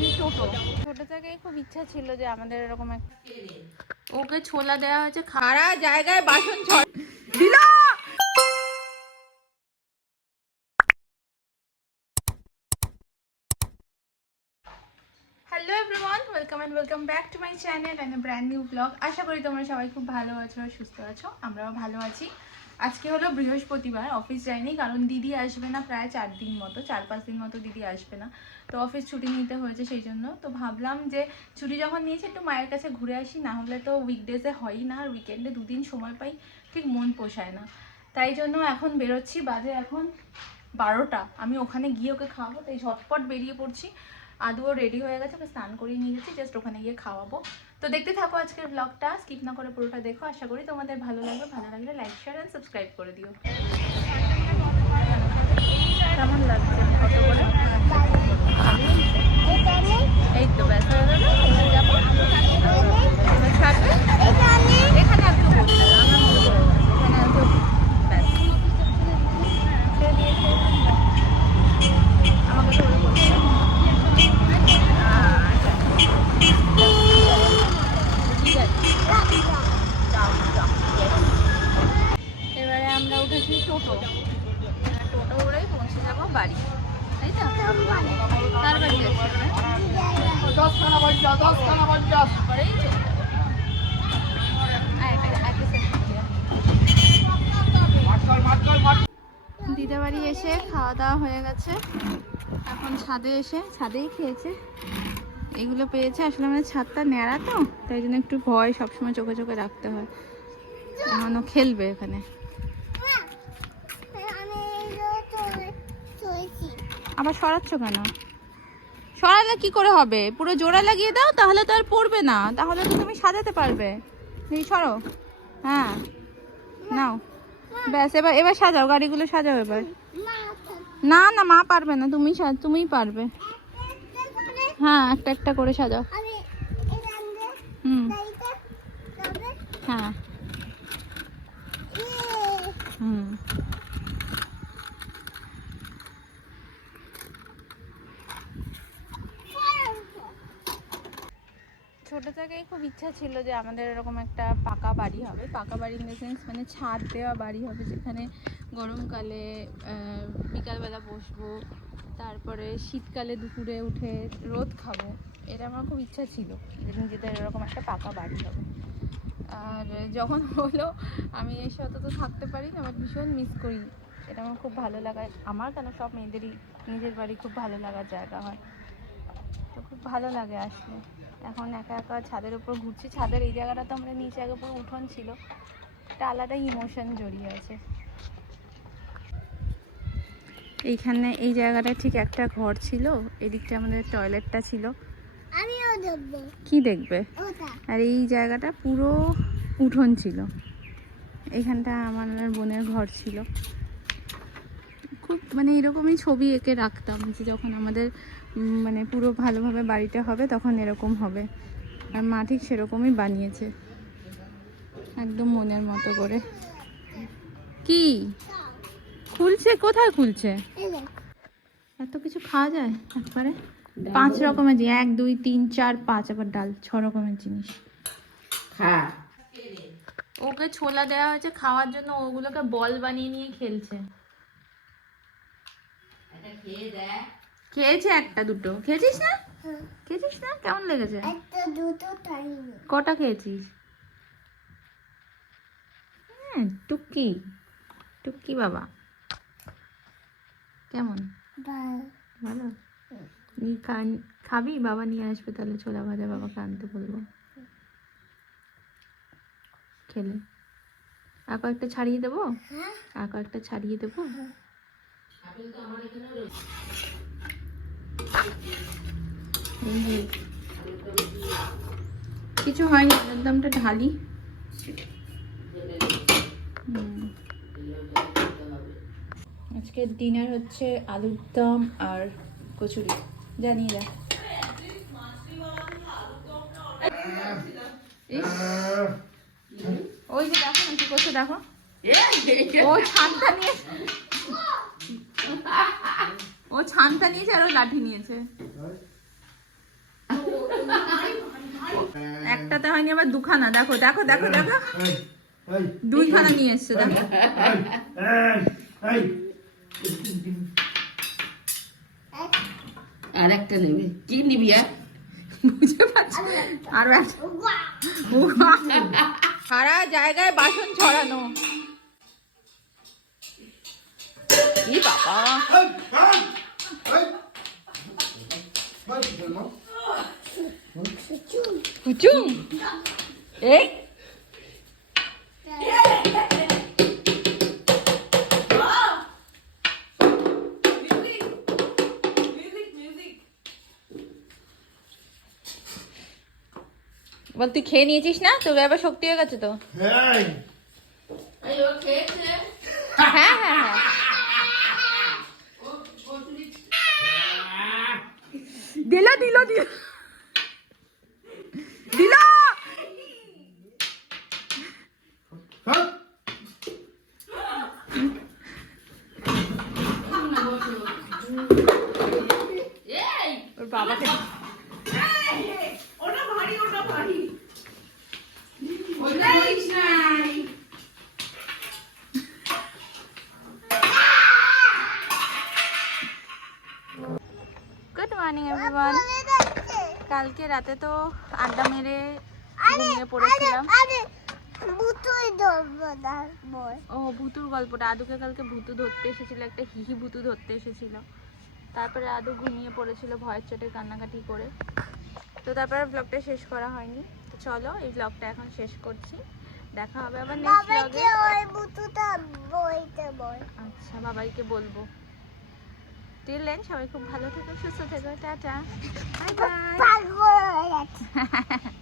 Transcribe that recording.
উঠেছি টোটো ছোট থেকেই খুব ইচ্ছা ছিল যে আমাদের এরকম একটা ওকে ছোলা দেওয়া হয়েছে খাড়া জায়গায় বাসন ছড় দিল! Hello everyone welcome welcome back to my channel and brand new vlog আশা করি তোমরা সবাই খুব ভালো আছো সুস্থ আছো আমরাও ভালো আছি। আজকে হলো বৃহস্পতিবার অফিস যাইনি কারণ দিদি আসবে না প্রায় চার দিন মতো, চার পাঁচ দিন মতো দিদি আসবে না। তো অফিস ছুটি নিতে হয়েছে সেই জন্য। তো ভাবলাম যে ছুটি যখন নিয়েছি একটু মায়ের কাছে ঘুরে আসি, না হলে তো উইকডেজে হয়ই না, আর উইকেন্ডে দুদিন সময় পাই, ঠিক মন পোষায় না। তাই জন্য এখন বেরোচ্ছি, বাজে এখন বারোটা। আমি ওখানে গিয়ে ওকে খাওয়াবো, তাই ঝটপট বেরিয়ে পড়ছি। আদুও রেডি হয়ে গেছে, ওকে স্নান করিয়ে নিয়ে যাচ্ছি জাস্ট ওখানে গিয়ে খাওয়াবো। তো দেখতে থাকো আজকের ব্লগটা স্কিপ না করে পুরোটা দেখো, আশা করি তোমাদের ভালো লাগবে, ভালো লাগলে লাইক শেয়ার অ্যান্ড সাবস্ক্রাইব করে দিও। কেমন লাগছে এই তো ব্যাস গেল এবার যাব। এবার ছাড়বে এখানে কেউ বসবে না আমার মতো করে বসবে। এখানে আর কেউ ব্যাস ছেড়ে দিয়েছে আমাকে তো ওরা বলছে আচ্ছা ঠিক আছে যাও যাও এবারে আমরা উঠেছি টোটো এবার টোটো করেই পৌঁছে যাব বাড়ি তাই তো কার বাড়ি যাচ্ছি আমরা পরেই চলে যাব আয়, একটা- একটা selfie দিয়ে। দিদা বাড়ি এসে খাওয়া দাওয়া হয়ে গেছে। এখন ছাদে এসে ছাদেই খেয়েছে। এগুলো পেয়েছে আসলে আমাদের ছাদটা ন্যাড়া তো তাই জন্য একটু ভয় সবসময় চোখে চোখে রাখতে হয়। এমনও খেলবে এখানে। আবার সরাচ্ছ কেন? সরালে কি করে হবে? পুরো জোড়া লাগিয়ে দাও তাহলে তো আর পড়বে না। তাহলে তো তুমি সাজাতে পারবে। এই সরো। হ্যাঁ। নাও। ব্যাস এবার এবার সাজাও গাড়িগুলো সাজাও এবার। না না মা পারবে না তুমি তুমিই পারবে। হ্যাঁ একটা একটা করে সাজাও। হুম। হ্যাঁ হুম ছোট থেকেই খুব ইচ্ছা ছিল যে আমাদের এরকম একটা পাকা বাড়ি হবে। পাকা বাড়ি ইন দ্য সেন্স মানে ছাদ দেওয়া বাড়ি হবে যেখানে গরমকালে বিকালবেলা বসবো, তারপরে শীতকালে দুপুরে উঠে রোদ খাব, এটা আমার খুব ইচ্ছা ছিল যে নিজেদের এরকম একটা পাকা বাড়ি হবে। আর যখন হলো, আমি এর সাথে তো থাকতে পারি না বাট ভীষণ মিস করি। এটা আমার খুব ভালো লাগা, আমার কেন সব মেয়েদেরই, নিজের বাড়ি খুব ভালো লাগার জায়গা হয়। তো খুব ভালো লাগে আসলে। এখন একা একা ছাদের উপর ঘুরছি। ছাদের এই জায়গাটা তো আমাদের নিচে আগে পুরো উঠোন ছিল। একটা আলাদা ইমোশন জড়িয়ে আছে। এইখানে এই জায়গাটা ঠিক একটা ঘর ছিল। এদিকটা আমাদের টয়লেটটা ছিল। কি দেখবে? আর এই জায়গাটা পুরো উঠোন ছিল। এখানটা আমার বোনের ঘর ছিল। খুব মানে এরকমই ছবি এঁকে রাখতাম যে যখন আমাদের মানে পুরো ভালোভাবে বাড়িটা হবে তখন এরকম হবে। আর মা ঠিক সেরকমই বানিয়েছে। একদম মনের মতো করে। কি? খুলছে? কোথায় খুলছে? এত কিছু খাওয়া যায় একবারে? পাঁচ রকমের জিনিস। এক দুই তিন চার পাঁচ আবার ডাল। ছ রকমের জিনিস। ওকে ছোলা দেওয়া হয়েছে খাওয়ার জন্য ওগুলোকে বল বানিয়ে নিয়ে খেলছে। খেয়েছে একটা দুটো। খেয়েছিস না? হ্যাঁ, খেয়েছিস না? কেমন লেগেছে? একটা দুটো কটা খেয়েছিস? হ্যাঁ টুকি টুকি বাবা। কেমন? ভালো। খাবি? বাবা নিয়ে আসবে তাহলে ছোলা ভাজা বাবাকে আনতে বলব। খেলে। আর কয়েকটা ছাড়িয়ে দেবো? হ্যাঁ। আর কয়েকটা ছাড়িয়ে দেবো? এই যে। কিছু হয়নি আলুর দমটা ঢালি। আজকে ডিনার হচ্ছে আলুর দম আর কচুরি। জানিয়ে দেখ ওই যে দেখো না কি করছে দেখো ও ছানটা নিয়ে ও ছানটা নিয়েছে আর ও লাঠি নিয়েছে। একটাতে হয়নি আবার দুখানা। দেখো দেখো দেখো দেখো। দুইখানা নিয়ে এসছে দেখো। আর একটা নেবে। কি নিবি আর? বুঝে পাচ্ছি আরও একটা। সারা জায়গায় বাসন ছড়ানো। বাবা। কুচুম এই বল তুই খেয়ে নিয়েছিস না? তোর এবার শক্তি হয়ে গেছে তো। এই, এই খেয়েছে হ্যাঁ হ্যাঁ হ্যাঁ দিল দিল দিল দিল হ্যাঁ? এই ওর বাবাকে ওটা বলিস নাই গুড মর্নিং এভরিওয়ান কালকে রাতে তো আড্ডা মেরে ঘুমিয়ে পড়েছিলাম। ও ভুতুর গল্পটা। আদুকে কালকে ভুতু ধরতে এসেছিল একটা হিহি ভুতু ধরতে এসেছিল। তারপরে আদু ঘুমিয়ে পড়েছিল ভয়ের চোটে কান্নাকাটি করে। তো তারপরে ব্লগটা শেষ করা হয়নি। তো চলো এই ব্লগটা এখন শেষ করছি। দেখা হবে আবার নেক্সট ব্লগে ওই বুতুটা বইতে বল। আচ্ছা বাবাইকে বলব। টিল দেন সবাই খুব ভালো থেকো সুস্থ থেকো টাটা। Bye bye